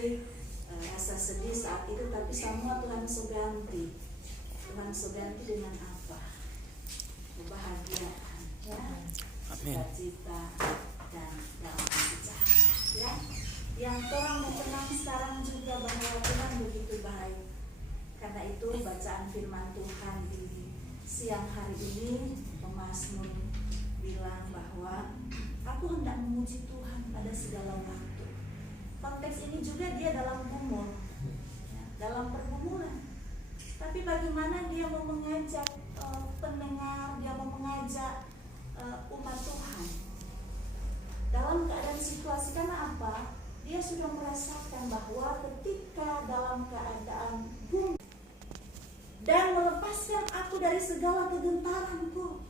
pasti rasa sedih saat itu, tapi semua Tuhan ganti. Tuhan ganti dengan apa? Kebahagiaan, ya, cita-cita dan dalam sejahtera, ya. Yang orang mau tenang sekarang juga bahwa Tuhan begitu baik. Karena itu bacaan firman Tuhan di siang hari ini, pemazmur bilang bahwa aku hendak memuji Tuhan pada segala waktu. Konteks ini juga dia dalam umur, ya, dalam pergumulan. Tapi bagaimana dia mau mengajak pendengar, dia mau mengajak umat Tuhan dalam keadaan situasi, karena apa? Dia sudah merasakan bahwa ketika dalam keadaan bumi dan melepaskan aku dari segala kegentaranku,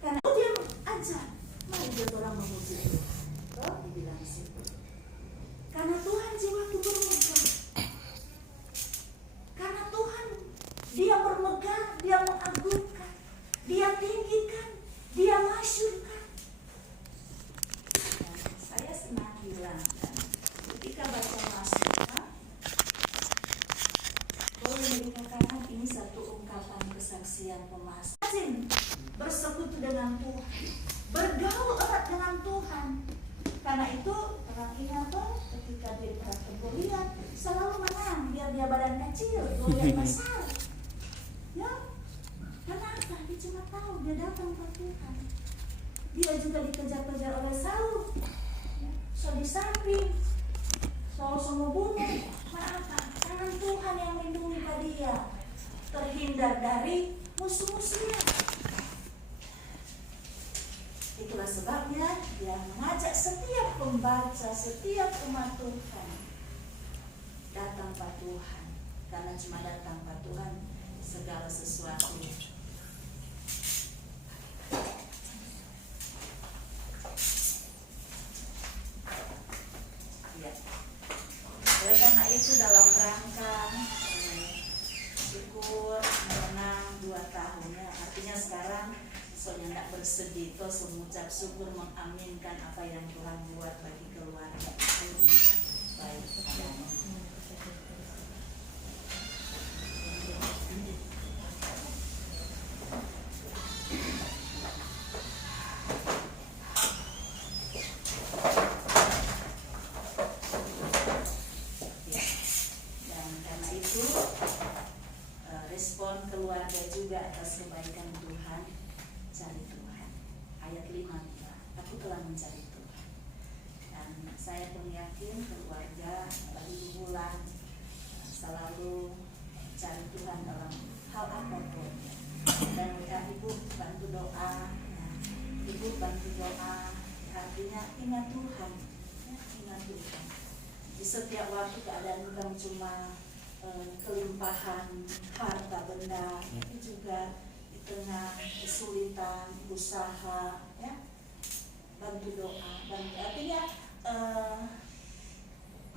karena dia aja, mari kita orang memuji Tuhan. Tuh, dibilang situ. Karena Tuhan jiwaku bermegah. Karena Tuhan, dia bermegah, dia mengagungkan, dia tinggikan, dia masyurkan. Saya senang bilang, ketika baca Mazmur, boleh dikatakan ini satu ungkapan kesaksian pemazmur. Bersekutu dengan Tuhan, bergaul erat dengan Tuhan. Karena itu orang ini apa? Ketika dia berangkat kuliah selalu menang, biar dia badan kecil, goyang besar. Ya, kenapa? Dia cuma tahu dia datang ke Tuhan. Dia juga dikejar-kejar oleh Saul, ya, so di samping, Saul semua bunuh. Kenapa? Tangan Tuhan yang melindungi dia, terhindar dari musuh-musuhnya. Itulah sebabnya dia mengajak setiap pembaca, setiap umat Tuhan, datang pada Tuhan. Karena cuma datang pada Tuhan segala sesuatu ya. Oleh karena itu dalam rangka syukur mengenang 2 tahunnya, artinya sekarang soalnya tidak bersedih, terus mengucap syukur, mengaminkan apa yang Tuhan buat bagi keluarga itu baik. Dan karena itu respon keluarga juga atas kebaikan Tuhan. Cari Tuhan. Ayat 5, aku telah mencari Tuhan. Dan saya pun yakin keluarga bulan selalu cari Tuhan dalam hal apapun. Dan ya, ibu bantu doa, ya. Ibu bantu doa, artinya ingat Tuhan, ya, ingat Tuhan. Di setiap waktu keadaan bukan cuma kelimpahan harta benda, itu juga tengah kesulitan usaha, ya, bantu doa, bantu, artinya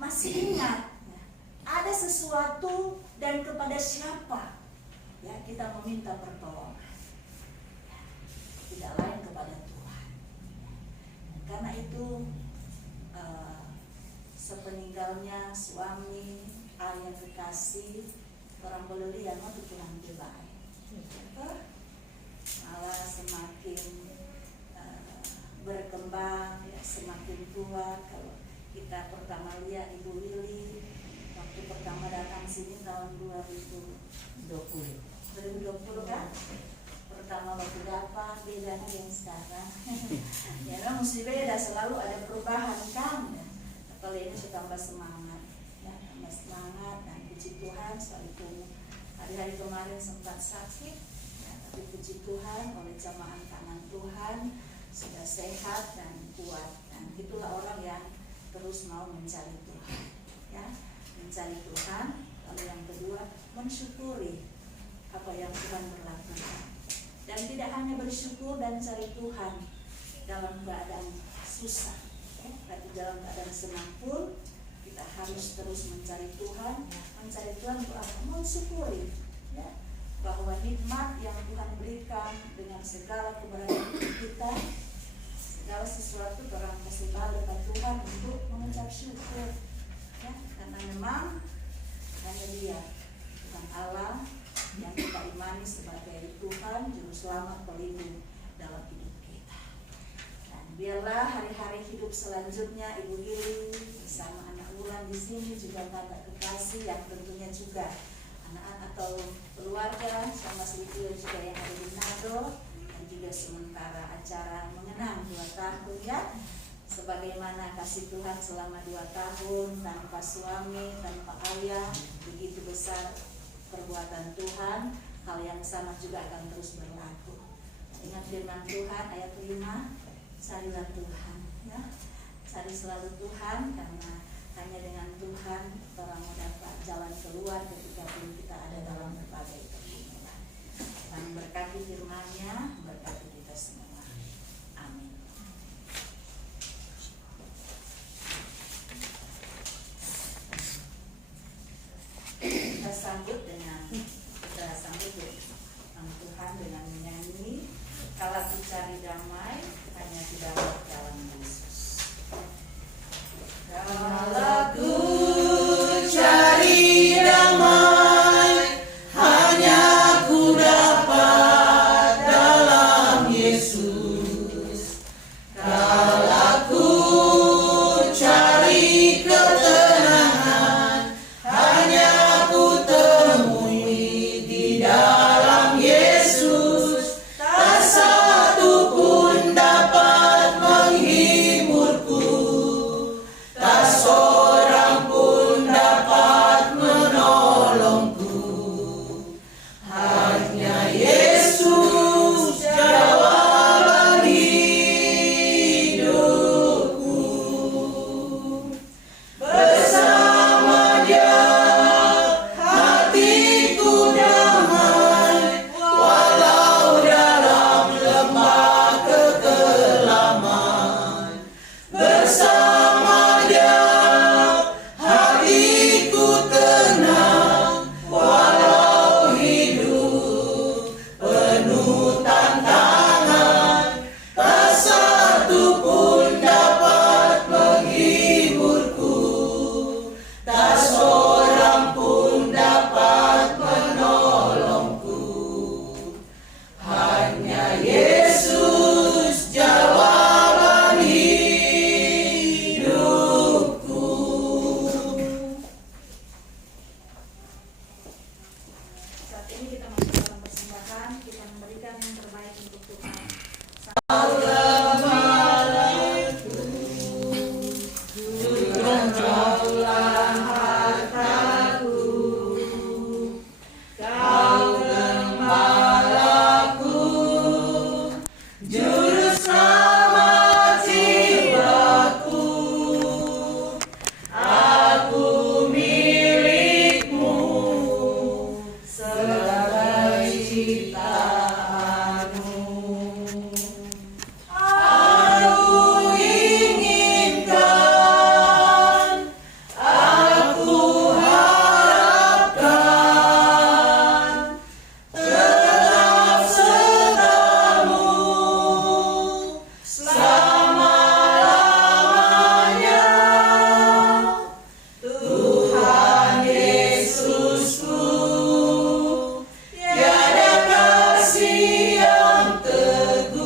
masih ingat, ya, ada sesuatu dan kepada siapa, ya, kita meminta pertolongan, ya, tidak lain kepada Tuhan. Karena itu sepeninggalnya suami, ayah kekasih, orang boleh lihat waktu Tuhan baik. Malah semakin berkembang, ya, semakin tua. Kalau kita pertama lihat Ibu Lili waktu pertama datang sini tahun 2020 kan, pertama waktu datang beda yang sekarang. Ya, memang mesti beda, selalu ada perubahan kan. Kalau ini sudah tambah semangat, ya, tambah semangat, dan puji Tuhan sekalipun hari-hari kemarin sempat sakit, ya, tapi puji Tuhan oleh jamaah tangan Tuhan sudah sehat dan kuat. Dan itulah orang yang terus mau mencari Tuhan, ya, mencari Tuhan. Lalu yang kedua, mensyukuri apa yang Tuhan berlakukan. Dan tidak hanya bersyukur dan cari Tuhan dalam keadaan susah, ya, tapi dalam keadaan senang pun kita harus terus mencari Tuhan. Mencari Tuhan untuk apa? Mensyukuri, ya, bahwa nikmat yang Tuhan berikan dengan segala keberadaan kita, segala sesuatu orang kasih balik ke Tuhan untuk mengucap syukur. ya, karena memang hanya Dia Tuhan Allah yang kita imani sebagai Tuhan Juru Selamat pelindung dalam hidup kita. Dan biarlah hari-hari hidup selanjutnya Ibu Hili bersama anak Wulan di sini juga tanda kekasih yang tentunya juga anak-anak atau keluarga sama Silvio juga yang ada di Nado, dan juga sementara acara mengenang 2 tahun ya, sebagaimana kasih Tuhan selama 2 tahun tanpa suami, tanpa ayah, begitu besar perbuatan Tuhan, hal yang sama juga akan terus berlaku. Ingat firman Tuhan ayat 5, carilah Tuhan ya, cari selalu Tuhan, karena hanya dengan Tuhan orang mendapat jalan keluar ketika pun kita ada dalam berbagai kebingungan. Dan berkati firman-Nya, berkati kita semua. Amin. Kita sambut Tuhan dengan menyanyi kalau ku cari damai hanya di dalam Yesus. Kalau ku cari damai hanya ku dapat dalam Yesus. Kalau ku cari ketenangan hanya ku temui di dalam Yesus. Tak satu pun dapat menghiburku, tak seorang pun dapat menolongku. Hanya Yesus jawaban hidupku. Bersama Dia hatiku damai, walau dalam lembah kekelaman. Bersama Dia hatiku tenang, walau hidup penuh tantangan. Tak satu pun dapat menghiburku, tak seorang pun dapat menolongku. Hanya Yesus jawaban hidupku. Saat ini kita masuk dalam persembahan, kita memberikan yang terbaik untuk Tuhan. Jauhlah hartaku, Kau gembalaku, Juru selamat jiwaku. Aku milik-Mu, sebagai ciptaan-Mu. Aku inginkan, aku harapkan, tetap serta-Mu selama-lamanya. Tuhan Yesusku, tiada kasih yang teguh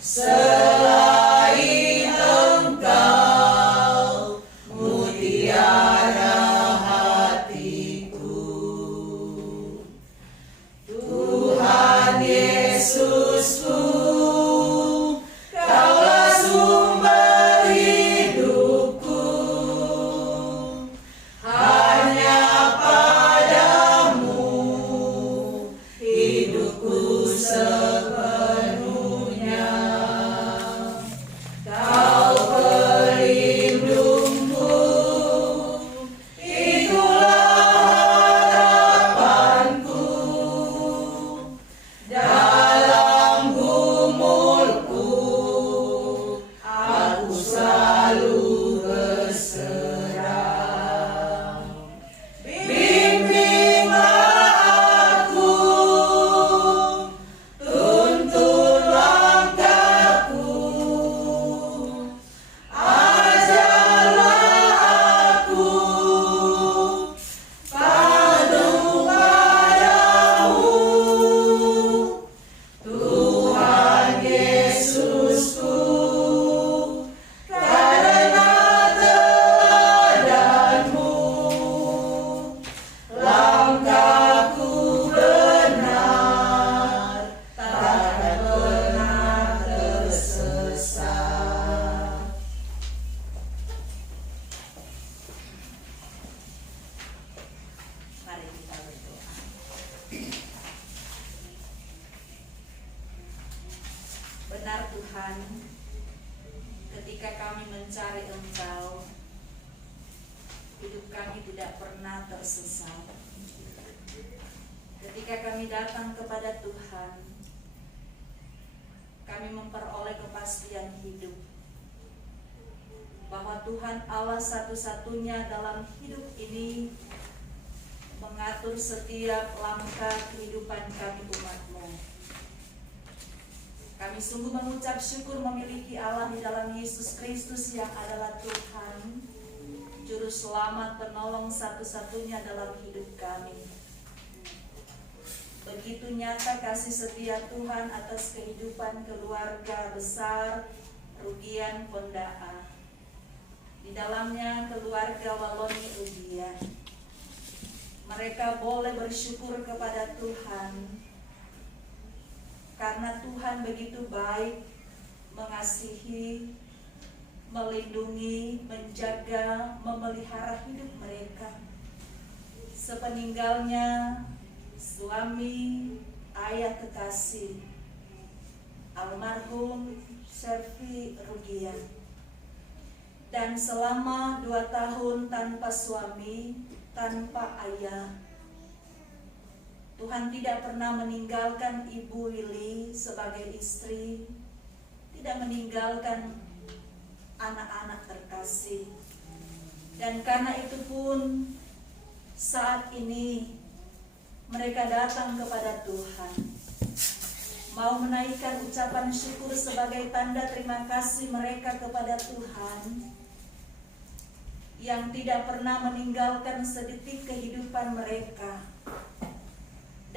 selain Engkau, mutiara hatiku. Tuhan Yesusku, Kaulah sumber hidupku. Hanya padamu hidupku sepenuhnya. Benar Tuhan, ketika kami mencari Engkau, hidup kami tidak pernah tersesat. Ketika kami datang kepada Tuhan, kami memperoleh kepastian hidup bahwa Tuhan Allah satu-satunya dalam hidup ini mengatur setiap langkah kehidupan kami umat-Mu. Kami sungguh mengucap syukur memiliki Allah di dalam Yesus Kristus yang adalah Tuhan, Juru Selamat, Penolong satu-satunya dalam hidup kami. Begitu nyata kasih setia Tuhan atas kehidupan keluarga besar Rugian Pondaa. Di dalamnya keluarga Waloni Rugian. Mereka boleh bersyukur kepada Tuhan karena Tuhan begitu baik, mengasihi, melindungi, menjaga, memelihara hidup mereka. Sepeninggalnya suami, ayah kekasih, almarhum Servi Rugian. Dan selama 2 tahun tanpa suami, tanpa ayah, Tuhan tidak pernah meninggalkan Ibu Willy sebagai istri, tidak meninggalkan anak-anak terkasih. Dan karena itu pun saat ini mereka datang kepada Tuhan, mau menaikkan ucapan syukur sebagai tanda terima kasih mereka kepada Tuhan yang tidak pernah meninggalkan sedetik kehidupan mereka.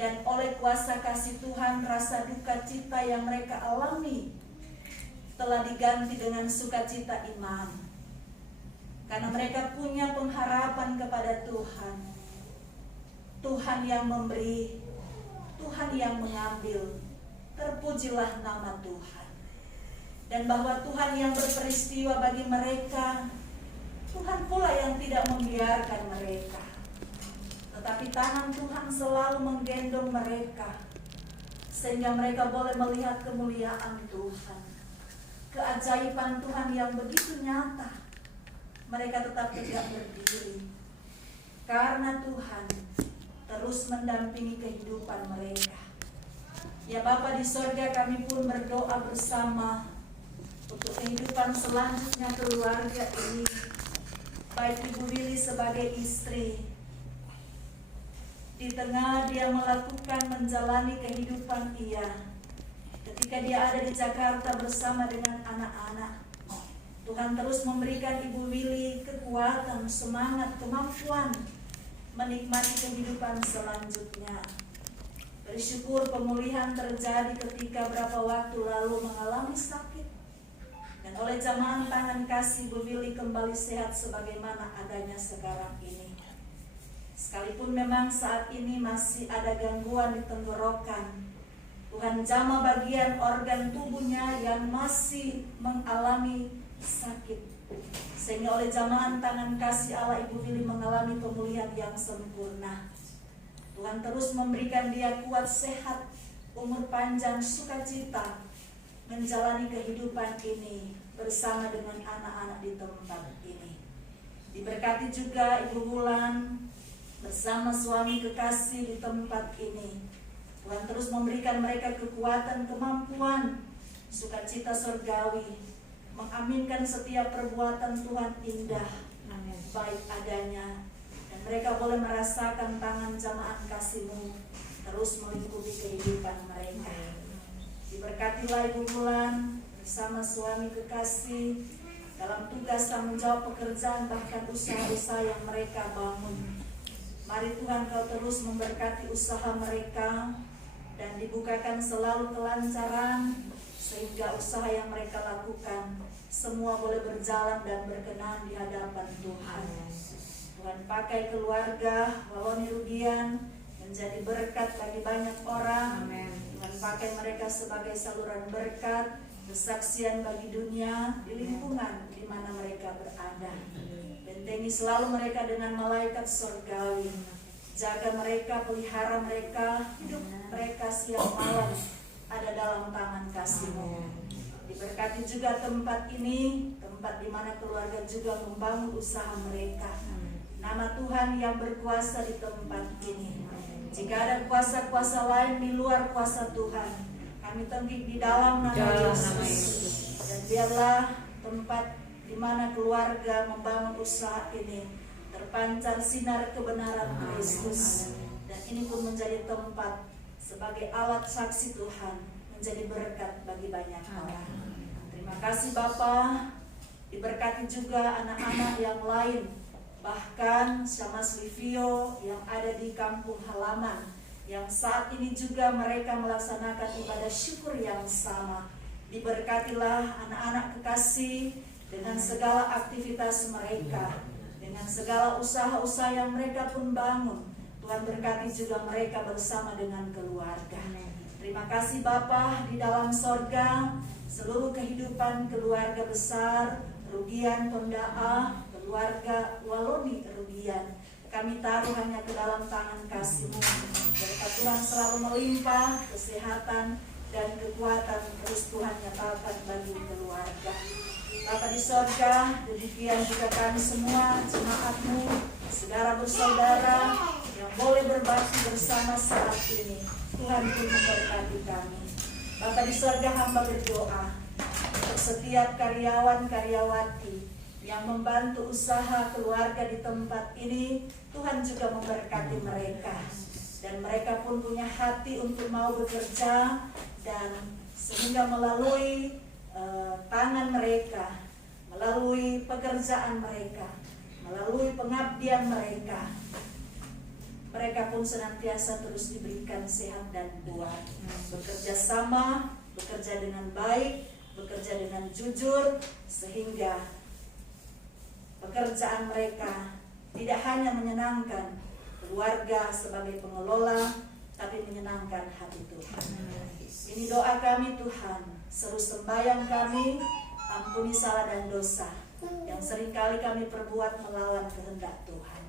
Dan oleh kuasa kasih Tuhan, rasa duka cita yang mereka alami telah diganti dengan sukacita iman. Karena mereka punya pengharapan kepada Tuhan. Tuhan yang memberi, Tuhan yang mengambil. Terpujilah nama Tuhan. Dan bahwa Tuhan yang berperistiwa bagi mereka, Tuhan pula yang tidak membiarkan mereka. Tetapi tangan Tuhan selalu menggendong mereka, sehingga mereka boleh melihat kemuliaan Tuhan, keajaiban Tuhan yang begitu nyata. Mereka tetap tegak berdiri, karena Tuhan terus mendampingi kehidupan mereka. Ya Bapa di sorga, kami pun berdoa bersama untuk kehidupan selanjutnya keluarga ini, baik Ibu Willy sebagai istri, di tengah dia melakukan menjalani kehidupan ia, ketika dia ada di Jakarta bersama dengan anak-anak, Tuhan terus memberikan Ibu Willy kekuatan, semangat, kemampuan menikmati kehidupan selanjutnya. Bersyukur pemulihan terjadi ketika berapa waktu lalu mengalami sakit, dan oleh jamahan tangan kasih Ibu Willy kembali sehat sebagaimana adanya sekarang ini. Sekalipun memang saat ini masih ada gangguan di tenggorokan, Tuhan jamah bagian organ tubuhnya yang masih mengalami sakit, sehingga oleh jamahan tangan kasih Allah Ibu Willy mengalami pemulihan yang sempurna. Tuhan terus memberikan dia kuat, sehat, umur panjang, sukacita menjalani kehidupan ini bersama dengan anak-anak di tempat ini. Diberkati juga Ibu Wulan bersama suami kekasih di tempat ini. Tuhan terus memberikan mereka kekuatan, kemampuan, sukacita surgawi, mengaminkan setiap perbuatan Tuhan indah, baik adanya, dan mereka boleh merasakan tangan jamahan kasih-Mu terus melingkupi kehidupan mereka. Diberkatilah Ibu Wulan bersama suami kekasih dalam tugas tanggung jawab pekerjaan bahkan usaha-usaha yang mereka bangun. Mari Tuhan Kau terus memberkati usaha mereka dan dibukakan selalu kelancaran, sehingga usaha yang mereka lakukan semua boleh berjalan dan berkenan di hadapan Tuhan. Tuhan pakai keluarga Waloni Rugian menjadi berkat bagi banyak orang. Tuhan pakai mereka sebagai saluran berkat, kesaksian bagi dunia di lingkungan di mana mereka berada. Bentengi selalu mereka dengan malaikat surgawi. Jaga mereka, pelihara mereka, hidup mereka siang malam ada dalam tangan kasih-Mu. Berkati juga tempat ini, tempat di mana keluarga juga membangun usaha mereka. Nama Tuhan yang berkuasa di tempat ini. Jika ada kuasa-kuasa lain di luar kuasa Tuhan, kami tembik di dalam nama Yesus. Dan biarlah tempat di mana keluarga membangun usaha ini terpancar sinar kebenaran Kristus. Dan ini pun menjadi tempat sebagai alat saksi Tuhan, menjadi berkat bagi banyak orang. Terima kasih Bapa. Diberkati juga anak-anak yang lain, bahkan Syamas Livio yang ada di kampung halaman, yang saat ini juga mereka melaksanakan ibadah syukur yang sama. Diberkatilah anak-anak kekasih dengan segala aktivitas mereka, dengan segala usaha-usaha yang mereka pun bangun. Tuhan berkati juga mereka bersama dengan keluarga. Terima kasih Bapa di dalam sorga, seluruh kehidupan keluarga besar Rugian Pondaa, keluarga Waloni Rugian, kami taruh hanya ke dalam tangan kasih-Mu. Berkat Tuhan selalu melimpah kesehatan dan kekuatan terus Tuhan nyatakan bagi keluarga. Bapa di sorga, demikian juga kami semua jemaat-Mu, saudara bersaudara yang boleh berbakti bersama saat ini. Tuhan pun memberkati kami. Bapa di sorga, hamba berdoa untuk setiap karyawan-karyawati yang membantu usaha keluarga di tempat ini. Tuhan juga memberkati mereka, dan mereka pun punya hati untuk mau bekerja, dan sehingga melalui tangan mereka, melalui pekerjaan mereka, melalui pengabdian mereka, mereka pun senantiasa terus diberikan sehat dan kuat, bekerja sama, bekerja dengan baik, bekerja dengan jujur, sehingga pekerjaan mereka tidak hanya menyenangkan keluarga sebagai pengelola, tapi menyenangkan hati Tuhan. Ini doa kami Tuhan, seru sembahyang kami, ampuni salah dan dosa yang seringkali kami perbuat melawan kehendak Tuhan.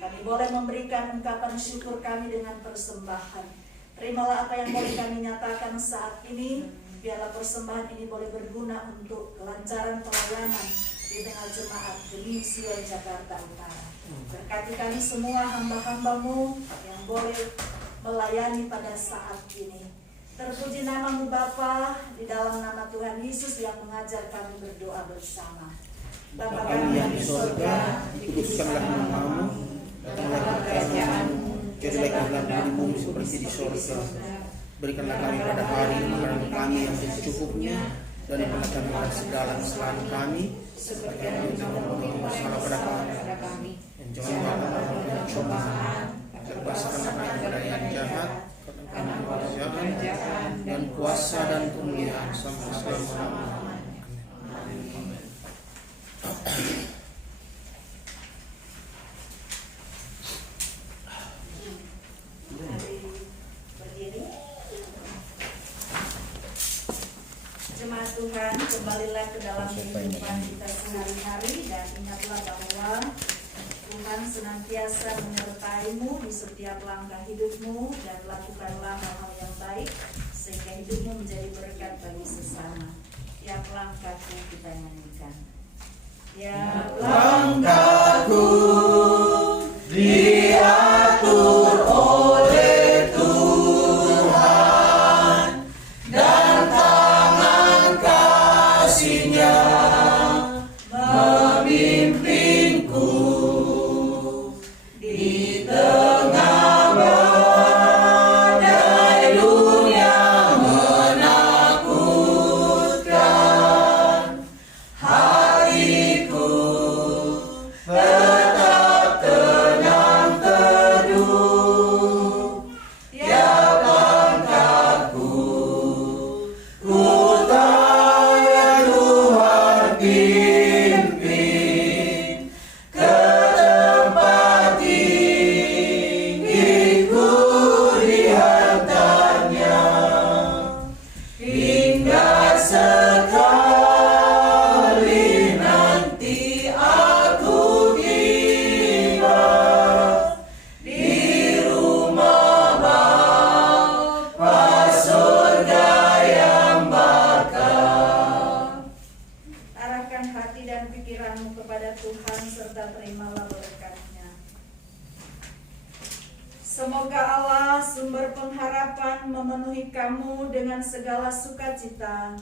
Kami boleh memberikan ungkapan syukur kami dengan persembahan. Terimalah apa yang boleh kami nyatakan saat ini. Biarlah persembahan ini boleh berguna untuk kelancaran pelayanan di tengah jemaat Bening Sion Jakarta Utara. Berkati kami semua hamba-hamba-Mu yang boleh melayani pada saat ini. Terpuji nama-Mu Bapa, di dalam nama Tuhan Yesus yang mengajar kami berdoa bersama. Bapa kami yang di surga, dikuduskanlah nama-Mu, datanglah kerajaan-Mu, jadilah kehendakmu seperti di surga. Berikanlah kami pada hari makanan kami yang secukupnya, dan ampunilah kami segala kesalahan kami, seperti kami mengampuni masalah pada kami. Dan jangan kami pencobaan, lepaskanlah kami dari yang jahat, karena kerajaan dan kuasa dan kemuliaan sampai selama-lamanya. Amin. Jemaat Tuhan, kembalilah ke dalam kehidupan kita sehari-hari, dan ingatlah bahwa Tuhan senantiasa menyertai-Mu di setiap langkah hidupmu, dan lakukanlah hal-hal yang baik sehingga hidupmu menjadi berkat bagi sesama. Tiap langkahku kita nyanyikan. Tiap langkahku diatur oleh Tuhan, dan tangan kasih-Nya memimpinku di tengah badai dunia menakutkan. Hatiku Tuhan serta terimalah berkat-Nya. Semoga Allah sumber pengharapan memenuhi kamu dengan segala sukacita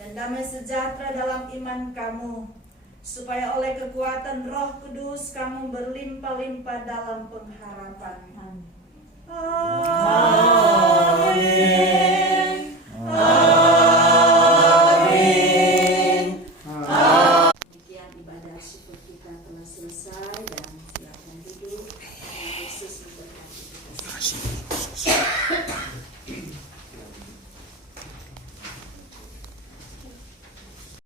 dan damai sejahtera dalam iman kamu, supaya oleh kekuatan Roh Kudus kamu berlimpah-limpah dalam pengharapan. Amin. Amin. Demikian ibadah syukur kita telah selesai dan silakan duduk. Yesus memberkati kita.